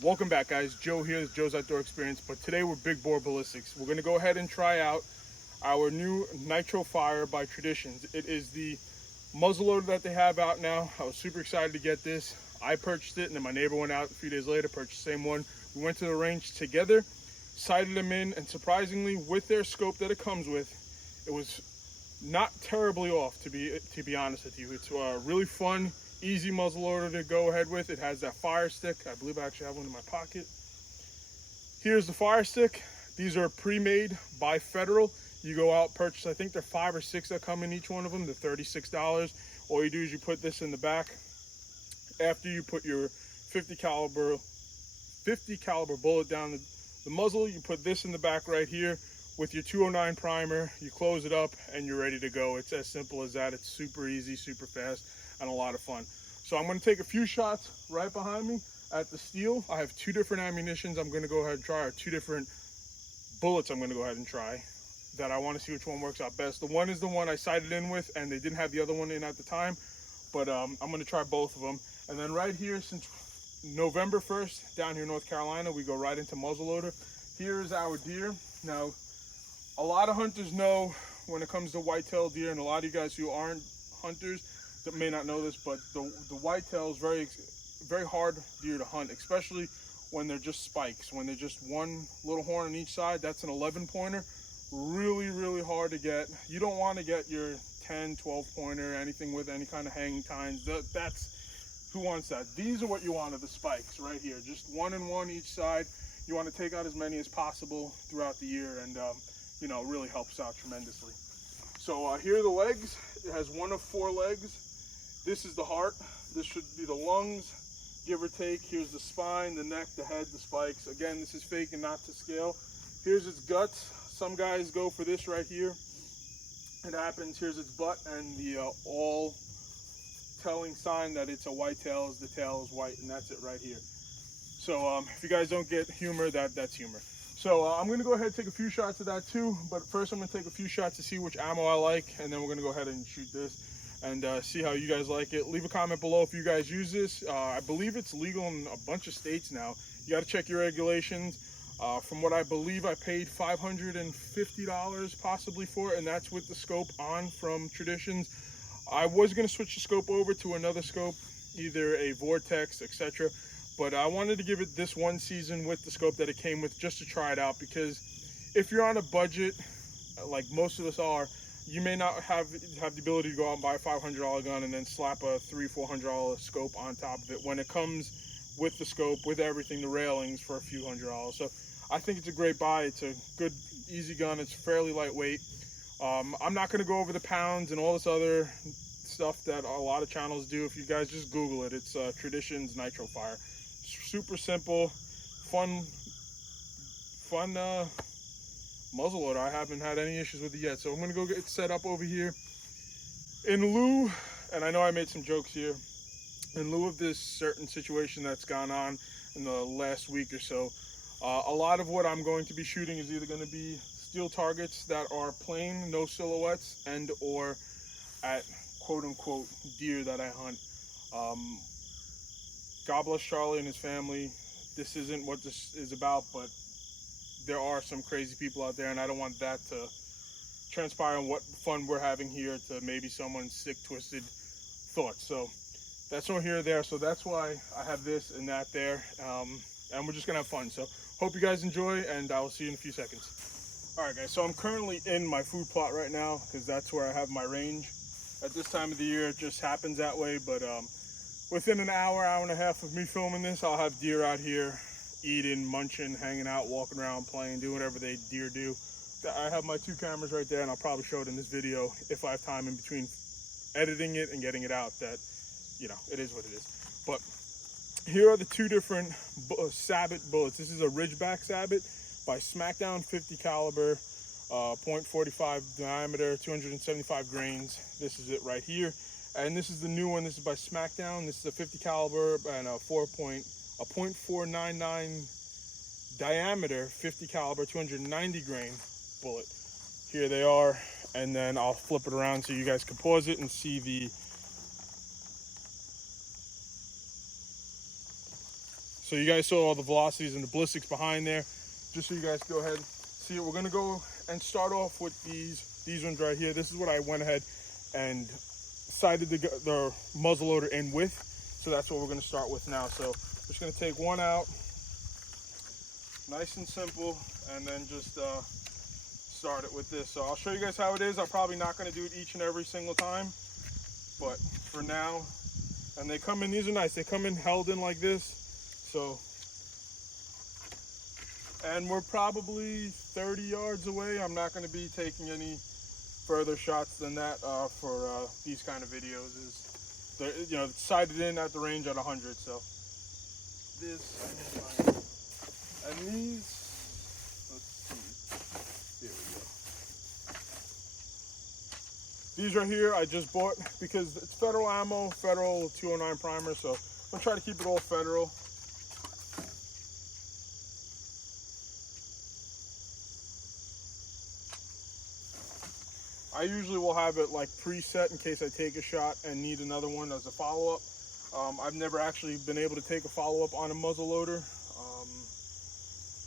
Welcome back, guys. Joe here, this is Joe's Outdoor Experience, but today we're Big Bore Ballistics. We're going to go ahead and try out our new NitroFire by Traditions. It is the muzzleloader that they have out now. I was super excited to get this. I purchased it, and then my neighbor went out a few days later, purchased the same one. We went to the range together, sighted them in, and surprisingly, with their scope that it comes with, it was not terribly off, to be honest with you. It's really fun, easy muzzleloader to go ahead with. It has that fire stick. I believe I actually have one in my pocket. Here's the fire stick. These are pre-made by Federal. You go out, purchase, I think they're 5 or 6 that come in each one of them. They're $36. All you do is you put this in the back. After you put your 50 caliber bullet down the muzzle, you put this in the back right here with your 209 primer. You close it up and you're ready to go. It's as simple as that. It's super easy, super fast, and a lot of fun. So I'm going to take a few shots right behind me at the steel. I have 2 different ammunitions I'm going to go ahead and try, or 2 different bullets I'm going to go ahead and try that I want to see which one works out best. The one is the one I sighted in with, and they didn't have the other one in at the time, but I'm going to try both of them. And then right here, since November 1st, down here in North Carolina, we go right into muzzleloader. Here's our deer. Now, a lot of hunters know when it comes to whitetail deer, and a lot of you guys who aren't hunters that may not know this, but the whitetail is very hard deer to hunt, especially when they're just spikes. When they're just one little horn on each side, that's an 11 pointer. Really hard to get. You don't want to get your 10, 12 pointer, anything with any kind of hanging tines. That's, who wants that? These are what you want, are the spikes right here. Just 1 and 1 each side. You want to take out as many as possible throughout the year, and you know, really helps out tremendously. So here are the legs. It has 1 of 4 legs. This is the heart. This should be the lungs, give or take. Here's the spine, the neck, the head, the spikes. Again, this is fake and not to scale. Here's its guts. Some guys go for this right here. It happens. Here's its butt, and the all telling sign that it's a whitetail is the tail is white, and that's it right here. So if you guys don't get humor, that's humor. So I'm going to go ahead and take a few shots of that too, but first I'm going to take a few shots to see which ammo I like, and then we're going to go ahead and shoot this and see how you guys like it. Leave a comment below if you guys use this. I believe it's legal in a bunch of states now. You got to check your regulations. From what I believe, I paid $550 possibly for it, and that's with the scope on from Traditions. I was going to switch the scope over to another scope, either a Vortex, etc., but I wanted to give it this one season with the scope that it came with, just to try it out, because if you're on a budget, like most of us are, you may not have the ability to go out and buy a $500 gun and then slap a $300-400 scope on top of it when it comes with the scope, with everything, the railings, for a few $100s. So I think it's a great buy. It's a good, easy gun. It's fairly lightweight. I'm not going to go over the pounds and all this other stuff that a lot of channels do. If you guys just Google it, it's Traditions NitroFire. Super simple, fun muzzleloader. I haven't had any issues with it yet, so I'm going to go get it set up over here. In lieu, and I know I made some jokes here, in lieu of this certain situation that's gone on in the last week or so, a lot of what I'm going to be shooting is either going to be steel targets that are plain, no silhouettes, and or at quote-unquote deer that I hunt. God bless Charlie and his family. This isn't what this is about, but there are some crazy people out there, and I don't want that to transpire on what fun we're having here to maybe someone's sick, twisted thoughts. So that's not here or there. So that's why I have this and that there, and we're just gonna have fun. So hope you guys enjoy, and I will see you in a few seconds. All right, guys, so I'm currently in my food plot right now because that's where I have my range. At this time of the year, it just happens that way, but within an hour and a half of me filming this, I'll have deer out here eating, munching, hanging out, walking around, playing, doing whatever deer do. I have my 2 cameras right there, and I'll probably show it in this video if I have time in between editing it and getting it out. That, you know, it is what it is. But here are the 2 different Sabot bullets. This is a Ridgeback Sabot by Smackdown, 50 caliber, .45 diameter, 275 grains. This is it right here. And this is the new one. This is by Smackdown. This is a 50 caliber and a .499 diameter, 50 caliber, 290 grain bullet. Here they are, and then I'll flip it around so you guys can pause it and see the So you guys saw all the velocities and the ballistics behind there. Just so you guys go ahead and see it. We're gonna go and start off with these ones right here. This is what I went ahead and sighted the muzzleloader in with. So that's what we're gonna start with now. So just gonna take one out, nice and simple, and then just start it with this. So I'll show you guys how it is. I'm probably not gonna do it each and every single time, but for now, and they come in, these are nice. They come in held in like this. So, and we're probably 30 yards away. I'm not gonna be taking any further shots than that for these kind of videos. Is, you know, sighted in at the range at 100. So this and these. Let's see. Here we go. These right here I just bought because it's federal ammo, federal 209 primer. So I'm gonna try to keep it all federal. I usually will have it like preset in case I take a shot and need another one as a follow-up. I've never actually been able to take a follow-up on a muzzleloader.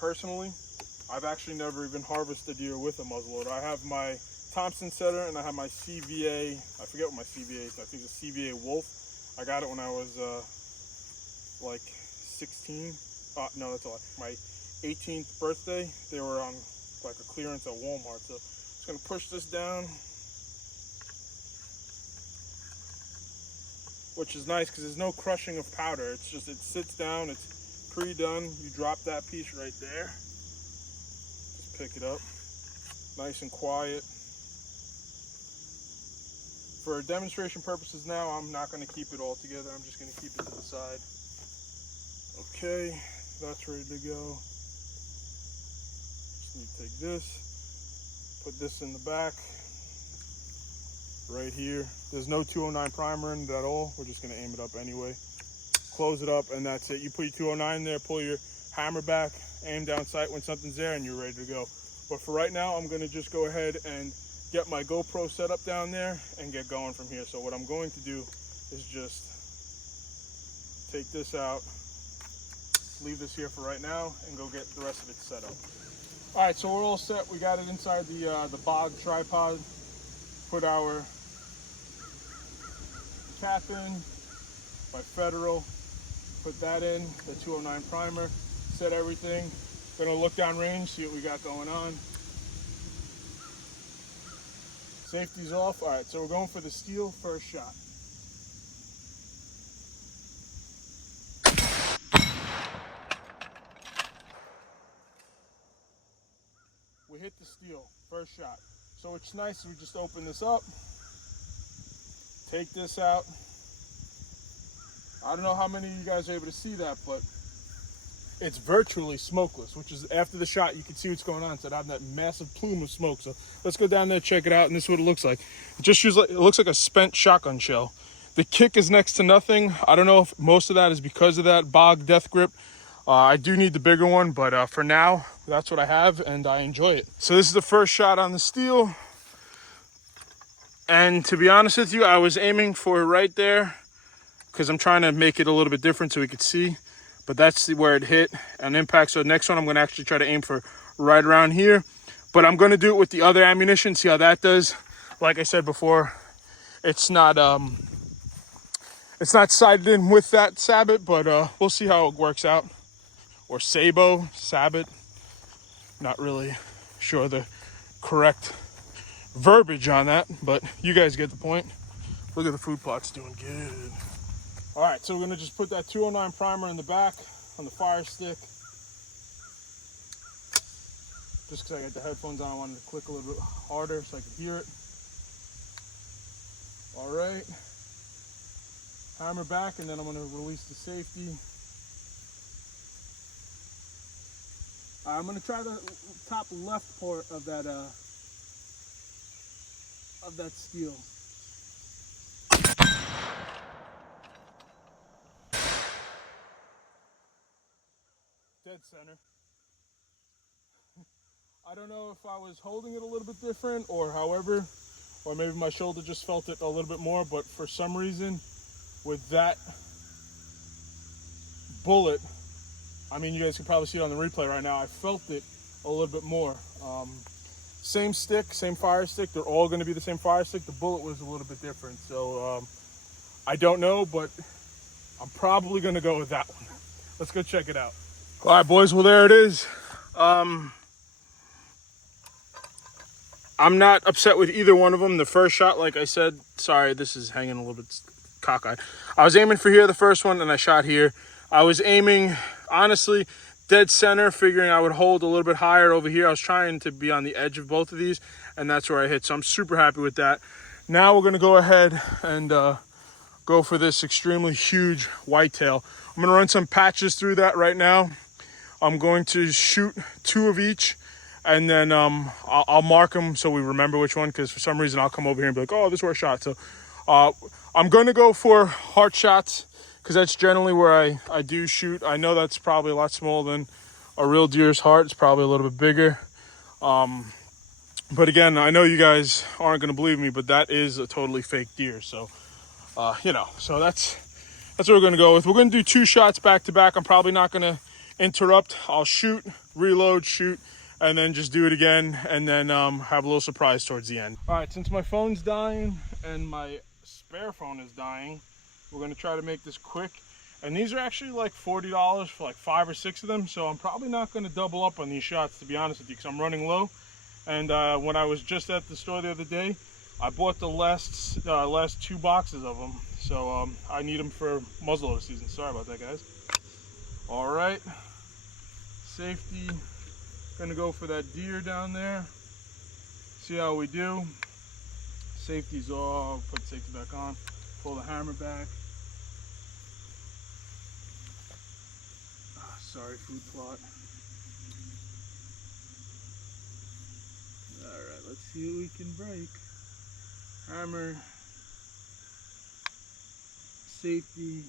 Personally, I've actually never even harvested deer with a muzzleloader. I have my Thompson setter and I have my CVA. I forget what my CVA is. I think it's CVA Wolf. I got it when I was like 16. No, that's a lie. My 18th birthday. They were on like a clearance at Walmart. So gonna push this down, which is nice because there's no crushing of powder. It's just, it sits down, it's pre-done. You drop that piece right there, just pick it up, nice and quiet. For demonstration purposes now, I'm not going to keep it all together. I'm just going to keep it to the side. Okay, that's ready to go. Just need to take this, put this in the back right here. There's no 209 primer in it at all. We're just going to aim it up anyway. Close it up and that's it. You put your 209 there, pull your hammer back, aim down sight when something's there, and you're ready to go. But for right now, I'm going to just go ahead and get my GoPro set up down there and get going from here. So what I'm going to do is just take this out, leave this here for right now, and go get the rest of it set up. All right, so we're all set. We got it inside the Bog tripod. Put our cap in by Federal. Put that in, the 209 primer. Set everything. Gonna look down range, see what we got going on. Safety's off. All right, so we're going for the steel first shot. We hit the steel, first shot. So it's nice, we just open this up, take this out. I don't know how many of you guys are able to see that, but it's virtually smokeless, which is after the shot, you can see what's going on. So it had that massive plume of smoke. So let's go down there, check it out, and this is what it looks like. It just it looks like a spent shotgun shell. The kick is next to nothing. I don't know if most of that is because of that Bog death grip. I do need the bigger one, but for now, that's what I have, and I enjoy it. So this is the first shot on the steel. And to be honest with you, I was aiming for right there because I'm trying to make it a little bit different so we could see. But that's where it hit on impact. So the next one, I'm going to actually try to aim for right around here. But I'm going to do it with the other ammunition, see how that does. Like I said before, it's not sighted in with that sabot, but we'll see how it works out. Or sabot, not really sure the correct verbiage on that, but you guys get the point. Look at the food plot's doing good. All right, so we're gonna just put that 209 primer in the back on the fire stick. Just because I got the headphones on, I wanted to click a little bit harder so I could hear it. All right, hammer back, and then I'm gonna release the safety. I'm gonna try the top left part of that steel. Dead center. I don't know if I was holding it a little bit different or however, or maybe my shoulder just felt it a little bit more, but for some reason with that bullet, I mean, you guys can probably see it on the replay right now. I felt it a little bit more. Same stick, same fire stick. They're all going to be the same fire stick. The bullet was a little bit different. So I don't know, but I'm probably going to go with that one. Let's go check it out. All right, boys. Well, there it is. I'm not upset with either one of them. The first shot, like I said, sorry, this is hanging a little bit cockeyed. I was aiming for here, the first one, and I shot here. I was aiming, honestly, dead center, figuring I would hold a little bit higher over here. I was trying to be on the edge of both of these, and that's where I hit. So I'm super happy with that. Now we're gonna go ahead and go for this extremely huge whitetail. I'm gonna run some patches through that right now. I'm going to shoot 2 of each, and then I'll mark them so we remember which one, because for some reason I'll come over here and be like, oh, this is where I shot. So I'm gonna go for heart shots, because that's generally where I do shoot. I know that's probably a lot smaller than a real deer's heart. It's probably a little bit bigger. But again, I know you guys aren't going to believe me, but that is a totally fake deer. So, you know, so that's what we're going to go with. We're going to do 2 shots back to back. I'm probably not going to interrupt. I'll shoot, reload, shoot, and then just do it again, and then have a little surprise towards the end. All right, since my phone's dying and my spare phone is dying, we're going to try to make this quick. And these are actually like $40 for like 5 or 6 of them. So I'm probably not going to double up on these shots, to be honest with you, because I'm running low. And when I was just at the store the other day, I bought the last 2 boxes of them. So I need them for muzzleloader season. Sorry about that, guys. All right. Safety. Going to go for that deer down there. See how we do. Safety's off. Put the safety back on. Pull the hammer back. Sorry, food plot. Alright, let's see what we can break. Hammer. Safety.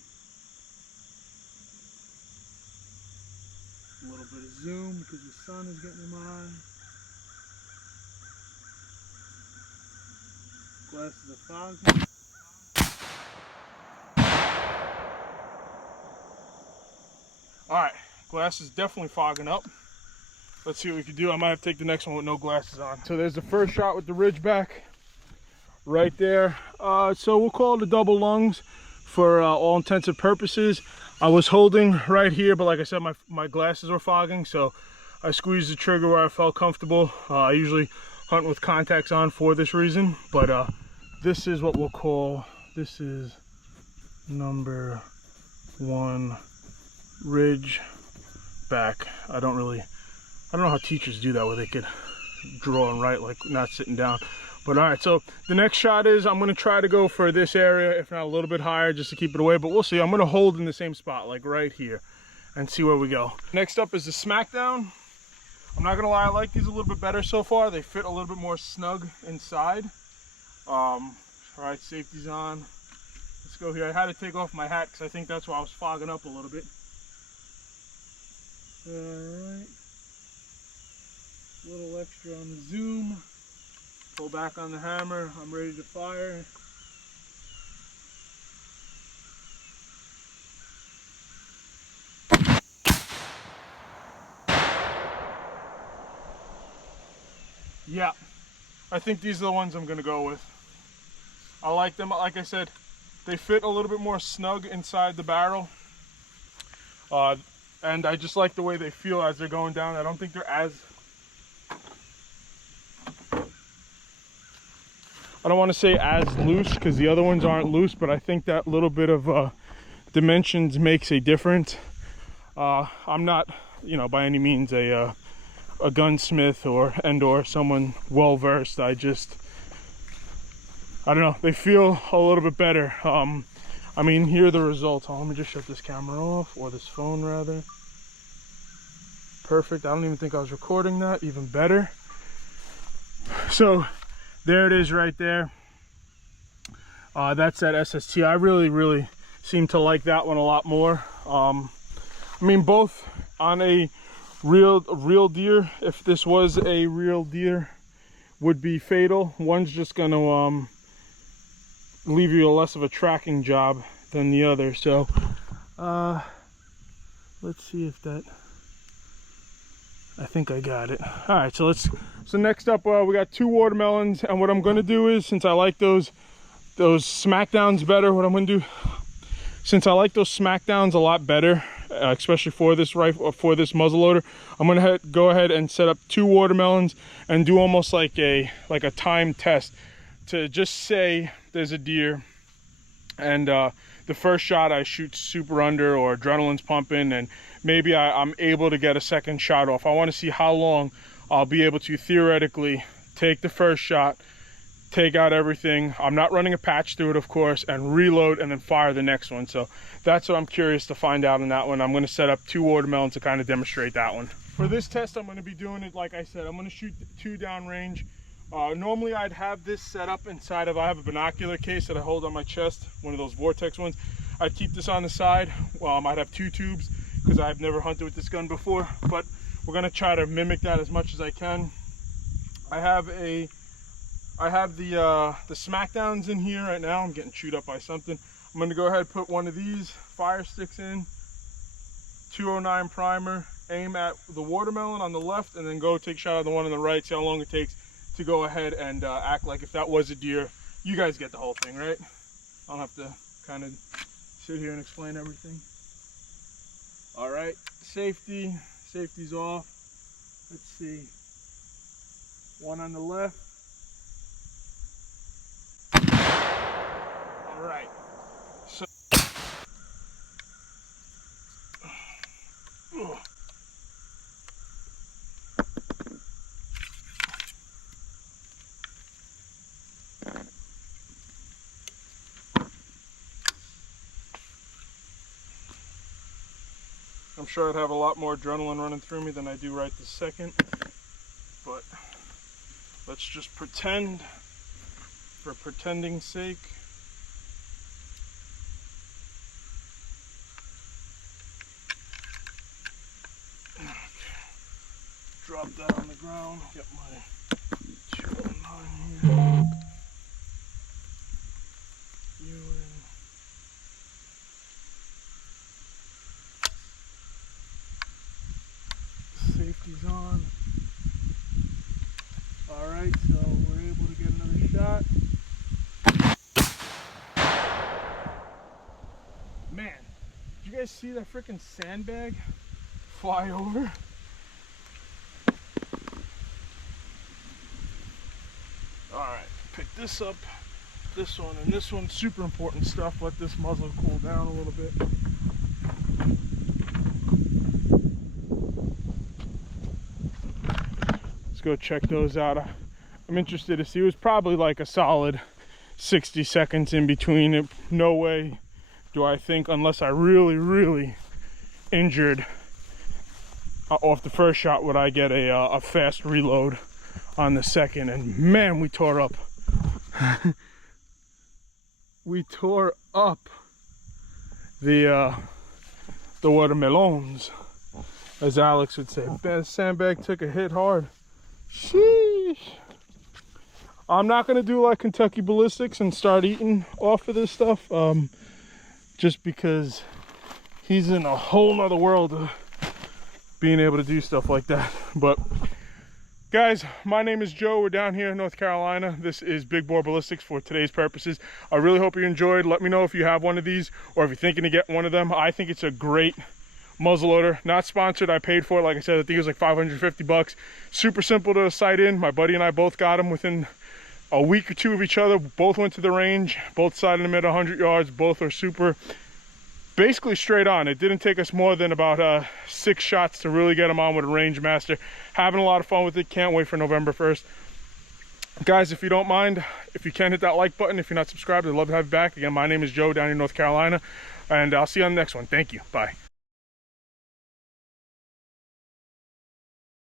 A little bit of zoom because the sun is getting in my eye. Glasses are foggy. Alright, glass is definitely fogging up. Let's see what we can do. I might have to take the next one with no glasses on. So there's the first shot with the Ridgeback right there. So we'll call it a double lungs for all intensive purposes. I was holding right here, but like I said, my glasses were fogging, so I squeezed the trigger where I felt comfortable. I usually hunt with contacts on for this reason, but this is what we'll call, this is number 1 Ridge back. I don't know how teachers do that, where they could draw and write like not sitting down. But all right, so the next shot is I'm going to try to go for this area, if not a little bit higher, just to keep it away, but we'll see. I'm going to hold in the same spot, like right here, and see where we go. Next up is the Smackdown. I'm not going to lie, I like these a little bit better so far. They fit a little bit more snug inside. All right, safety's on. Let's go here. I had to take off my hat because I think that's why I was fogging up a little bit. Alright, a little extra on the zoom, pull back on the hammer, I'm ready to fire. Yeah, I think these are the ones I'm going to go with. I like them, like I said, they fit a little bit more snug inside the barrel. And I just like the way they feel as they're going down. I don't think they're as... I don't want to say as loose, because the other ones aren't loose, but I think that little bit of dimensions makes a difference. I'm not, you know, by any means a gunsmith or someone well-versed. I don't know, they feel a little bit better. I mean, here are the results. Oh, let me just shut this camera off, or this phone rather. Perfect. I don't even think I was recording that. Even better. So there it is right there. That's that SST. I really seem to like that one a lot more. I mean, both on a real deer, if this was a real deer, would be fatal. One's just going to leave you less of a tracking job than the other. So Let's see if that, I think I got it. All right, so next up, we got 2 watermelons, and what I'm gonna do is, since I like those smackdowns better, what I'm gonna do, since I like those smackdowns a lot better, especially for this rifle, or for this muzzleloader, I'm gonna go ahead and set up 2 watermelons and do almost like a time test to just say there's a deer, and the first shot I shoot super under, or adrenaline's pumping, and maybe I'm able to get a second shot off. I want to see how long I'll be able to theoretically take the first shot, take out everything. I'm not running a patch through it, of course, and reload and then fire the next one. So that's what I'm curious to find out on that one. I'm going to set up 2 watermelons to kind of demonstrate that one. For this test, I'm going to be doing it like I said. I'm going to shoot 2 downrange. Normally I'd have this set up inside of, I have a binocular case that I hold on my chest, one of those Vortex ones. I'd keep this on the side. Well, I might have 2 tubes because I've never hunted with this gun before, but we're gonna try to mimic that as much as I can. I have the smackdowns in here right now. I'm getting chewed up by something. I'm gonna go ahead and put one of these fire sticks in, 209 primer, aim at the watermelon on the left, and then go take a shot at the one on the right, see how long it takes to go ahead and act like if that was a deer. You guys get the whole thing, right? I don't have to kind of sit here and explain everything. All right, safety's off. Let's see, one on the left. All right, so I'm sure I'd have a lot more adrenaline running through me than I do right this second, but let's just pretend, for pretending's sake. Okay. Drop that on the ground, get my 209 here. Safety's on. All right, so we're able to get another shot. Man, did you guys see that freaking sandbag fly over? All right, pick this up, this one, and this one. Super important stuff. Let this muzzle cool down a little bit. Let's go check those out. I'm interested to see. It was probably like a solid 60 seconds in between it. No way do I think, unless I really injured off the first shot, would I get a fast reload on the second. And man, we tore up. We tore up the watermelons, as Alex would say. The sandbag took a hit hard. Sheesh. I'm not gonna do like Kentucky Ballistics and start eating off of this stuff, just because he's in a whole nother world of being able to do stuff like that. But guys, my name is Joe. We're down here in North Carolina. This is Big Bore Ballistics for today's purposes. I really hope you enjoyed. Let me know if you have one of these, or if you're thinking to get one of them. I think it's a great muzzleloader. Not sponsored, I paid for it. Like I said, I think it was like 550 bucks. Super simple to sight in. My buddy and I both got them within a week or 2 of each other. Both went to the range, both sighted them at 100 yards. Both are super, basically straight on. It didn't take us more than about 6 shots to really get them on with a range master. Having a lot of fun with it. Can't wait for November 1st. Guys, if you don't mind, if you can, hit that like button. If you're not subscribed, I'd love to have you back. Again, my name is Joe, down in North Carolina, and I'll see you on the next one. Thank you. Bye.